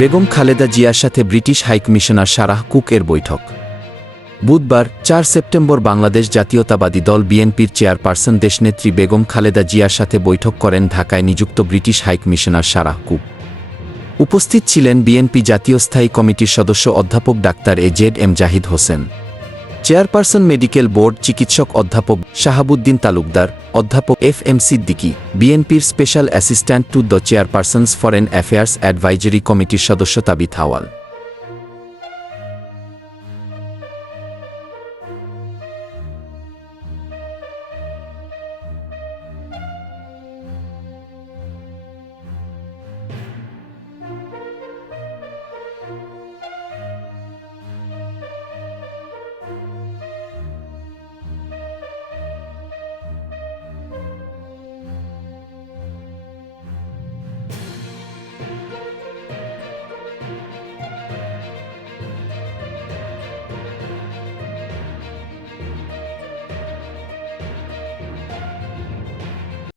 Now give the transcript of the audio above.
বেগম খালেদা জিয়ার সাথে British high commissioner Sarah cook এর বৈঠক। বুধবার, চার সেপ্টেম্বর বাংলাদেশ জাতীয়তাবাদী দল বিএনপির চেয়ারপারসন দেশনেত্রী বেগম খালেদা জিয়ার সাথে বৈঠক করেন ঢাকায় নিযুক্ত ব্রিটিশ হাইকমিশনার সারাহ কুক। উপস্থিত ছিলেন বিএনপি জাতীয় স্থায়ী কমিটির সদস্য অধ্যাপক doctor A Z M Zahid Hossain. Chairperson medical board চিকিৎসক অধ্যাপক শাহাবুদ্দিন তালুকদার, অধ্যাপক এফ এম সিদ্দিকি, বিএনপির special assistant to the chairperson's foreign affairs advisory কমিটির সদস্য তাবিথ হাওয়াল।